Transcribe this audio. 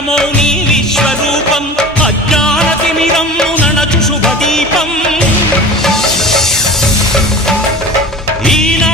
అనంతమౌ నీ విశ్వరూపం అజ్ఞాన తిమిరం నడచు శుభదీపం ఈనా